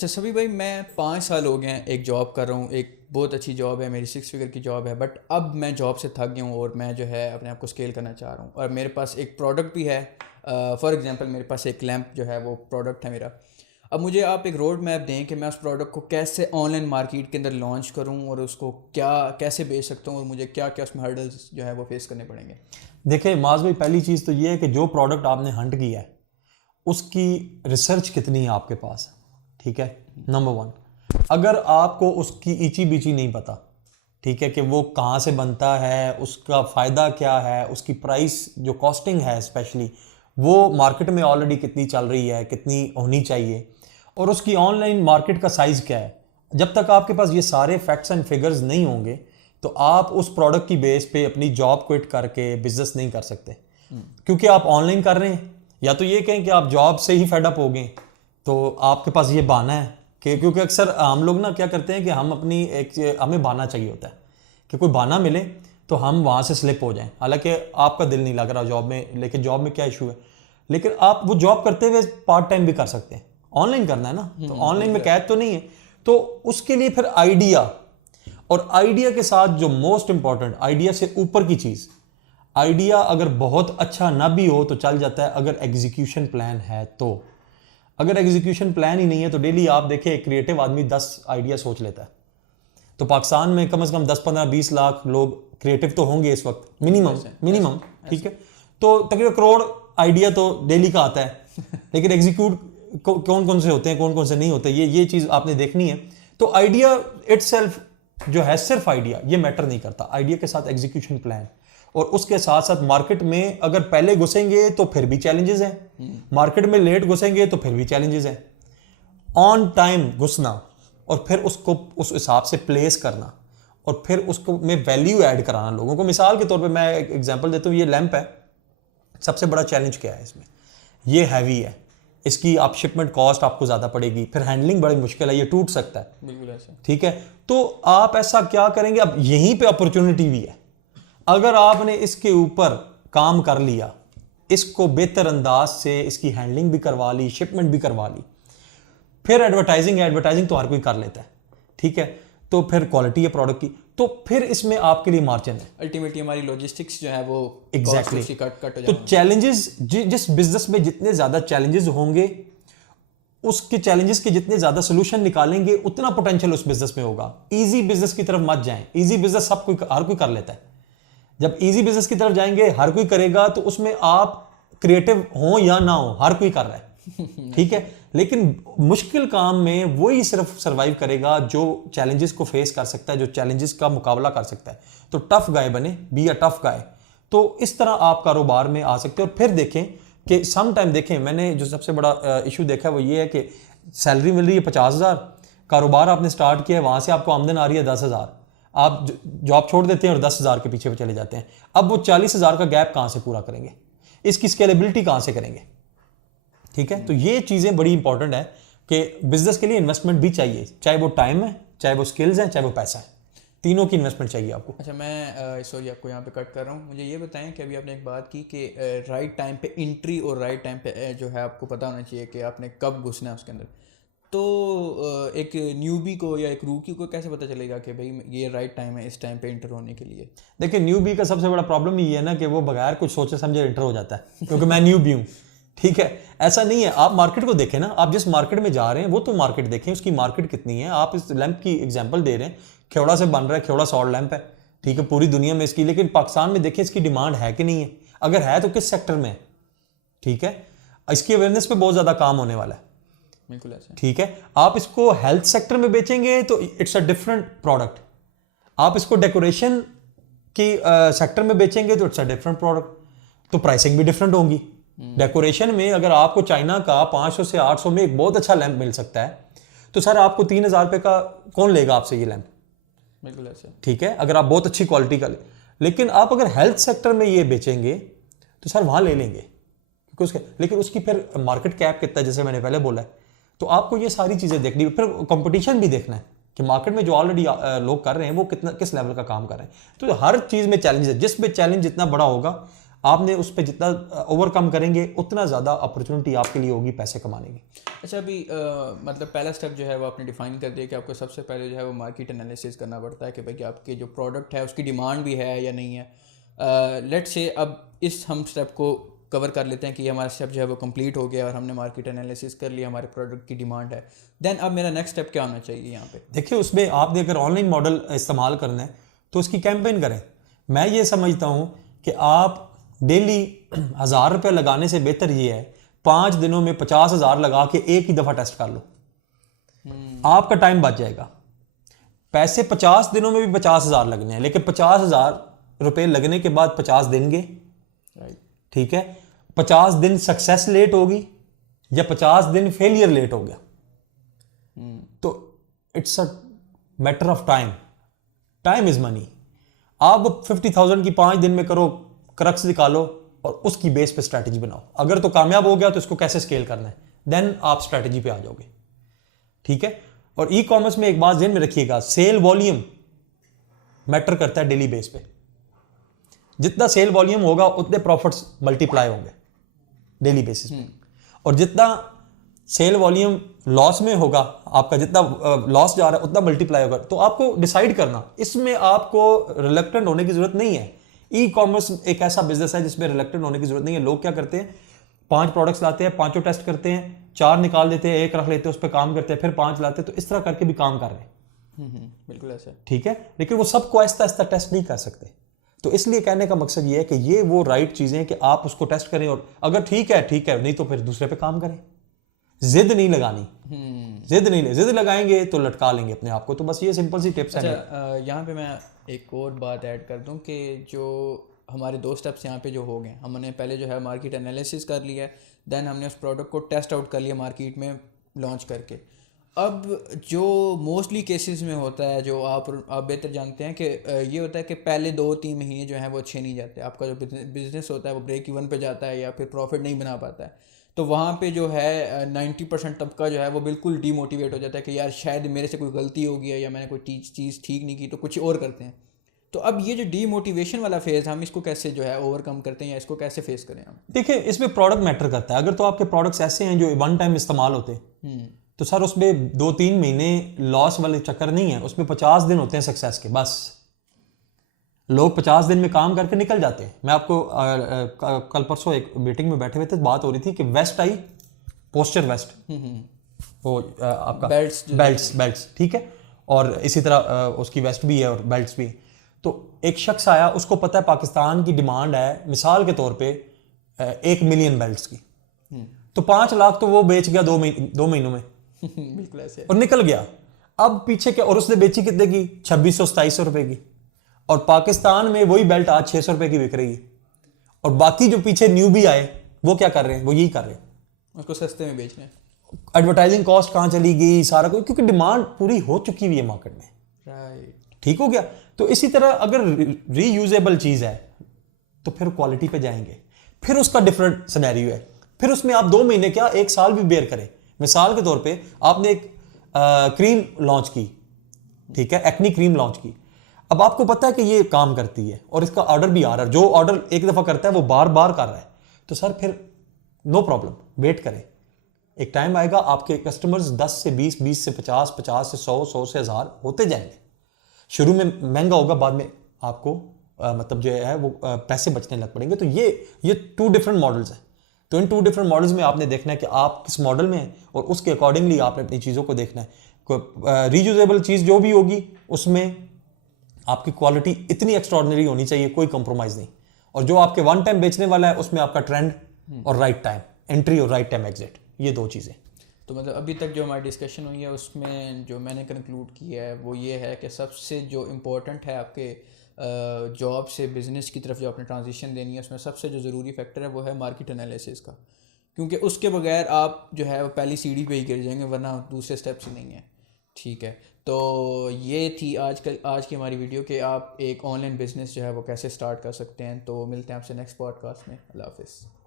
अच्छा सभी भाई, मैं 5 साल हो गए हैं एक जॉब कर रहा हूँ। एक बहुत अच्छी जॉब है, मेरी 6 फिगर की जॉब है। बट अब मैं जॉब से थक गया हूँ और मैं जो है अपने आप को स्केल करना चाह रहा हूँ। और मेरे पास एक प्रोडक्ट भी है। फॉर एग्जांपल मेरे पास एक लैंप जो है वो प्रोडक्ट है मेरा। अब मुझे आप एक रोड मैप दें कि मैं उस प्रोडक्ट को कैसे ऑनलाइन मार्केट के अंदर लॉन्च करूँ और उसको क्या कैसे बेच सकता हूँ और मुझे क्या क्या उसमें हर्डल्स जो है वो फेस करने पड़ेंगे। देखिए माज भाई, पहली चीज़ तो ये है कि जो प्रोडक्ट आपने हंट किया है उसकी रिसर्च कितनी है आपके पास। ठीक है, नंबर वन। अगर आपको उसकी ईची बीची नहीं पता, ठीक है, कि वो कहाँ से बनता है, उसका फ़ायदा क्या है, उसकी प्राइस जो कॉस्टिंग है स्पेशली वो मार्केट में ऑलरेडी कितनी चल रही है, कितनी होनी चाहिए, और उसकी ऑनलाइन मार्केट का साइज़ क्या है, जब तक आपके पास ये सारे फैक्ट्स एंड फिगर्स नहीं होंगे तो आप उस प्रोडक्ट की बेस पे अपनी जॉब क्विट करके बिजनेस नहीं कर सकते। क्योंकि आप ऑनलाइन कर रहे हैं, या तो ये कहें कि आप जॉब से ही फेडअप हो गए, तो आपके पास ये बहाना है कि क्योंकि अक्सर हम लोग ना क्या करते हैं कि हम अपनी हमें बहाना चाहिए होता है कि कोई बहाना मिले तो हम वहाँ से स्लिप हो जाएं। हालांकि आपका दिल नहीं लग रहा जॉब में, लेकिन जॉब में क्या इशू है, लेकिन आप वो जॉब करते हुए पार्ट टाइम भी कर सकते हैं। ऑनलाइन करना है ना, तो ऑनलाइन में कैद तो नहीं है। तो उसके लिए फिर आइडिया, और आइडिया के साथ जो मोस्ट इंपॉर्टेंट, आइडिया से ऊपर की चीज़, आइडिया अगर बहुत अच्छा ना भी हो तो चल जाता है अगर एग्जीक्यूशन प्लान है तो। अगर एग्जीक्यूशन प्लान ही नहीं है तो डेली आप देखें एक क्रिएटिव आदमी 10 आइडिया सोच लेता है, तो पाकिस्तान में कम से कम 10 15 20 लाख लोग क्रिएटिव तो होंगे इस वक्त, मिनिमम। ठीक है, तो तकरीबन करोड़ आइडिया तो डेली का आता है लेकिन एग्जीक्यूट कौन कौन से होते हैं, कौन कौन से नहीं होते, ये चीज़ आपने देखनी है। तो आइडिया इटसेल्फ जो है, सिर्फ आइडिया ये मैटर नहीं करता, आइडिया के साथ एग्जीक्यूशन प्लान, और उसके साथ साथ मार्केट में अगर पहले घुसेंगे तो फिर भी चैलेंजेस हैं, मार्केट में लेट घुसेंगे तो फिर भी चैलेंजेस हैं। ऑन टाइम घुसना और फिर उसको उस हिसाब से प्लेस करना और फिर उसको में वैल्यू ऐड कराना लोगों को। मिसाल के तौर पे मैं एक एग्जांपल देता हूँ, ये लैंप है, सबसे बड़ा चैलेंज क्या है इसमें, ये हैवी है, इसकी आप शिपमेंट कॉस्ट आपको ज़्यादा पड़ेगी, फिर हैंडलिंग बड़ी मुश्किल है, ये टूट सकता है। बिल्कुल ऐसा। ठीक है, तो आप ऐसा क्या करेंगे, अब यहीं पे अपॉर्चुनिटी भी है। अगर आपने इसके ऊपर काम कर लिया, इसको बेहतर अंदाज से इसकी हैंडलिंग भी करवा ली, शिपमेंट भी करवा ली, फिर एडवर्टाइजिंग तो हर कोई कर लेता है। ठीक है, तो फिर क्वालिटी है प्रोडक्ट की, तो फिर इसमें आपके लिए मार्जिन है। अल्टीमेटली हमारी लॉजिस्टिक्स जो है वो एग्जैक्टली कट हो तो जाएगा। चैलेंजेस, जिस बिजनेस में जितने ज्यादा चैलेंजेस होंगे, उसके चैलेंजेस के जितने ज्यादा सोल्यूशन निकालेंगे उतना पोटेंशियल उस बिजनेस में होगा। इजी बिजनेस की तरफ मत जाएं, इजी बिजनेस हर कोई कर लेता है। जब इजी बिजनेस की तरफ जाएंगे, हर कोई करेगा, तो उसमें आप क्रिएटिव हो या ना हो, हर कोई कर रहा है ठीक है, लेकिन मुश्किल काम में वही सिर्फ सरवाइव करेगा जो चैलेंजेस को फेस कर सकता है, जो चैलेंजेस का मुकाबला कर सकता है। तो टफ गाय बने, बी अ टफ गाय। तो इस तरह आप कारोबार में आ सकते हैं। और फिर देखें कि सम टाइम, देखें मैंने जो सबसे बड़ा इशू देखा है वो ये है कि सैलरी मिल रही है 50,000, कारोबार आपने स्टार्ट किया है, वहां से आपको आमदन आ रही है 10,000, आप जॉब छोड़ देते हैं और 10,000 के पीछे चले जाते हैं। अब वो 40,000 का गैप कहां से पूरा करेंगे, इसकी स्केलेबिलिटी कहां से करेंगे। ठीक है, तो ये चीजें बड़ी इंपॉर्टेंट है कि बिजनेस के लिए इन्वेस्टमेंट भी चाहिए, चाहे वो टाइम है, चाहे वो स्किल्स हैं, चाहे वो पैसा है, तीनों की इन्वेस्टमेंट चाहिए आपको। अच्छा, मैं सॉरी आपको यहाँ पे कट कर रहा हूँ। मुझे ये बताएं कि अभी आपने एक बात की कि राइट टाइम पे एंट्री और राइट टाइम पे जो है आपको पता होना चाहिए कि आपने कब घुसना है उसके अंदर। तो एक न्यूबी को या एक रूकी को कैसे पता चलेगा कि भाई ये राइट टाइम है इस टाइम पे एंटर होने के लिए? देखिए, न्यू बी का सबसे बड़ा प्रॉब्लम ये है ना कि वो बगैर कुछ सोचे समझे एंटर हो जाता है क्योंकि मैं न्यू बी हूँ। ठीक है, ऐसा नहीं है। आप मार्केट को देखें ना, आप जिस मार्केट में जा रहे हैं वो तो मार्केट देखें, उसकी मार्केट कितनी है। आप इस लैंप की एग्जांपल दे रहे हैं, खेवड़ा से बन रहा है, खेवड़ा सॉल्ट लैंप है, ठीक है, पूरी दुनिया में इसकी, लेकिन पाकिस्तान में देखें इसकी डिमांड है कि नहीं है, अगर है तो किस सेक्टर में है। ठीक है, इसकी अवेयरनेस पे बहुत ज्यादा काम होने वाला है। बिल्कुल ऐसा। ठीक है, आप इसको हेल्थ सेक्टर में बेचेंगे तो इट्स अ डिफरेंट प्रोडक्ट, आप इसको डेकोरेशन की सेक्टर में बेचेंगे तो इट्स अ डिफरेंट प्रोडक्ट, तो प्राइसिंग भी डिफरेंट होगी। डेकोरेशन में अगर आपको चाइना का 500 से 800 में एक बहुत अच्छा लैंप मिल सकता है, तो सर आपको 3,000 रुपए का कौन लेगा आपसे ये लैंप? बिल्कुल ऐसा। ठीक है, अगर आप बहुत अच्छी क्वालिटी का लेकिन आप अगर हेल्थ सेक्टर में ये बेचेंगे तो सर वहां ले लेंगे, क्योंकि उसके, लेकिन उसकी फिर मार्केट कैप कितना है, जैसे मैंने पहले बोला है। तो आपको ये सारी चीजें देखनी, फिर कंपटीशन भी देखना है कि मार्केट में जो ऑलरेडी लोग कर रहे हैं वो कितना, किस लेवल का काम कर रहे हैं। तो हर चीज में चैलेंज है, जिसमें चैलेंज जितना बड़ा होगा आपने उस पर जितना ओवरकम करेंगे उतना ज़्यादा अपॉर्चुनिटी आपके लिए होगी पैसे कमाने की। अच्छा, अभी मतलब पहला स्टेप जो है वो आपने डिफाइन कर दिया कि आपको सबसे पहले जो है वो मार्केट एनालिसिस करना पड़ता है कि भाई कि आपके जो प्रोडक्ट है उसकी डिमांड भी है या नहीं है। लेट से अब इस हम स्टेप को कवर कर लेते हैं कि हमारा स्टेप जो है वो कंप्लीट हो गया और हमने मार्केट एनालिसिस कर लिया, हमारे प्रोडक्ट की डिमांड है। देन अब मेरा नेक्स्ट स्टेप क्या होना चाहिए यहाँ पे? देखिए, उसमें आपने अगर ऑनलाइन मॉडल इस्तेमाल करना है तो उसकी कैंपेन करें। मैं ये समझता हूँ कि आप डेली 1000 रुपये लगाने से बेहतर ये है 5 दिनों में 50,000 लगा के एक ही दफ़ा टेस्ट कर लो। आपका टाइम बच जाएगा। पैसे 50 दिनों में भी 50,000 लगने हैं, लेकिन 50,000 रुपये लगने के बाद 50 दिन गए, ठीक है। 50 दिन सक्सेस लेट होगी या 50 दिन फेलियर लेट हो गया, तो it's a matter of time. Time is money. आप 50,000 की 5 दिन में करो, क्रक्स निकालो और उसकी बेस पे स्ट्रैटेजी बनाओ। अगर तो कामयाब हो गया तो इसको कैसे स्केल करना है, देन आप स्ट्रैटेजी पे आ जाओगे, ठीक है। और ई कॉमर्स में एक बात ध्यान में रखिएगा, सेल वॉल्यूम मैटर करता है डेली बेस पे। जितना सेल वॉल्यूम होगा उतने प्रॉफिट्स मल्टीप्लाई होंगे डेली बेसिस पे, और जितना सेल वॉल्यूम लॉस में होगा, आपका जितना लॉस जा रहा है उतना मल्टीप्लाई होगा। तो आपको डिसाइड करना, इसमें आपको रिलक्टेंट होने की जरूरत नहीं है। ई कॉमर्स एक ऐसा बिजनेस है जिसमें रिलक्टेंट होने की जरूरत नहीं है। लोग क्या करते हैं, 5 प्रोडक्ट्स लाते हैं, 5 टेस्ट करते हैं, 4 निकाल देते हैं, 1 रख लेते हैं, उस पर काम करते हैं, फिर 5 लाते हैं, तो इस तरह करके भी काम कर रहे हैं। बिल्कुल ऐसा, ठीक है। लेकिन वो सबको आहिस्ता आहिस्ता टेस्ट नहीं कर सकते। तो इसलिए कहने का मकसद ये है कि ये वो राइट चीजें हैं कि आप उसको टेस्ट करें, और अगर ठीक है, नहीं तो फिर दूसरे पे काम करें। जिद नहीं लगानी, जिद लगाएंगे तो लटका लेंगे अपने आप को। तो बस ये सिंपल सी टिप्स हैं। अच्छा, यहाँ पे मैं एक और बात ऐड कर दूँ कि जो हमारे 2 स्टेप्स यहाँ पे जो हो गए, हमने पहले जो है मार्केट एनालिसिस कर लिया है, देन हमने उस प्रोडक्ट को टेस्ट आउट कर लिया मार्केट में लॉन्च करके। अब जो मोस्टली केसेस में होता है, जो आप बेहतर जानते हैं कि ये होता है कि पहले 2-3 महीने जो हैं वो अच्छे नहीं जाते। आपका जो बिजनेस होता है वो ब्रेक इवन पे जाता है या फिर प्रॉफिट नहीं बना पाता है। तो वहाँ पे जो है 90% तबका जो है वो बिल्कुल डीमोटिवेट हो जाता है कि यार शायद मेरे से कोई गलती हो गई है या मैंने कोई चीज़ ठीक नहीं की, तो कुछ और करते हैं। तो अब ये जो डीमोटिवेशन वाला फेज़, हम इसको कैसे जो है ओवरकम करते हैं या इसको कैसे फेस करें हम? देखिए, इसमें प्रोडक्ट मैटर करता है। अगर तो आपके प्रोडक्ट्स ऐसे हैं जो 1 टाइम इस्तेमाल होते हैं, तो सर उसमें 2-3 महीने लॉस वाले चक्कर नहीं है, उसमें 50 दिन होते हैं सक्सेस के। बस लोग 50 दिन में काम करके निकल जाते हैं। मैं आपको कल परसों एक मीटिंग में बैठे हुए थे, बात हो रही थी कि वेस्ट आई, पोस्चर वेस्ट, वो आपका बेल्ट्स, ठीक है, और इसी तरह उसकी वेस्ट भी है और बेल्ट्स भी है। तो एक शख्स आया, उसको पता है पाकिस्तान की डिमांड है मिसाल के तौर पे 1 मिलियन बेल्ट्स की, तो 5 लाख तो वो बेच गया 2 महीनों में बिल्कुल ऐसे, और निकल गया। अब पीछे क्या, और उसने बेची कितने की, 2600-2700 रुपए की, और पाकिस्तान में वही बेल्ट आज 600 रुपए की बिक रही है। और बाकी जो पीछे न्यू भी आए वो क्या कर रहे हैं, वो यही कर रहे हैं, उसको सस्ते में बेच रहे हैं। एडवर्टाइजिंग कॉस्ट कहाँ चली गई, सारा कुछ, क्योंकि डिमांड पूरी हो चुकी हुई है मार्केट में। राइट, ठीक हो गया। तो इसी तरह अगर रीयूजेबल चीज है तो फिर क्वालिटी पे जाएंगे, फिर उसका डिफरेंट सिनेरियो है, फिर उसमें आप 2 महीने क्या 1 साल भी बेयर करें। मिसाल के तौर पे आपने एक क्रीम लॉन्च की, ठीक है, एक्नी क्रीम लॉन्च की। अब आपको पता है कि ये काम करती है और इसका ऑर्डर भी आ रहा है, जो ऑर्डर एक दफा करता है वो बार बार कर रहा है, तो सर फिर नो प्रॉब्लम, वेट करें। एक टाइम आएगा आपके कस्टमर्स 10 से 20, 20 से 50, 50 से 100, 100 से 1000 होते जाएंगे। शुरू में महंगा होगा, बाद में आपको मतलब जो है वो पैसे बचने लग पड़ेंगे। तो ये 2 डिफरेंट मॉडल्स हैं। तो इन 2 डिफरेंट मॉडल्स में आपने देखना है कि आप किस मॉडल में हैं और उसके अकॉर्डिंगली आपने अपनी चीज़ों को देखना है। रीयूजेबल चीज़ जो भी होगी उसमें आपकी क्वालिटी इतनी एक्स्ट्रॉर्डिनरी होनी चाहिए, कोई कंप्रोमाइज़ नहीं। और जो आपके 1 टाइम बेचने वाला है उसमें आपका ट्रेंड और राइट टाइम एंट्री और राइट टाइम एग्जिट, ये 2 चीज़ें। तो मतलब अभी तक जो हमारी डिस्कशन हुई है उसमें जो मैंने कंक्लूड किया है वो ये है कि सबसे जो इम्पोर्टेंट है आपके जॉब से बिज़नेस की तरफ जो आपने ट्रांजिशन देनी है, उसमें सबसे जो ज़रूरी फैक्टर है वो है मार्केट एनालिसिस का, क्योंकि उसके बगैर आप जो है वो पहली सीढ़ी पे ही गिर जाएंगे, वरना दूसरे स्टेप्स ही नहीं है। ठीक है, तो ये थी आज की हमारी वीडियो कि आप एक ऑनलाइन बिज़नेस जो है वो कैसे स्टार्ट कर सकते हैं। तो मिलते हैं आपसे नेक्स्ट पॉडकास्ट में। अल्लाह हाफिज़।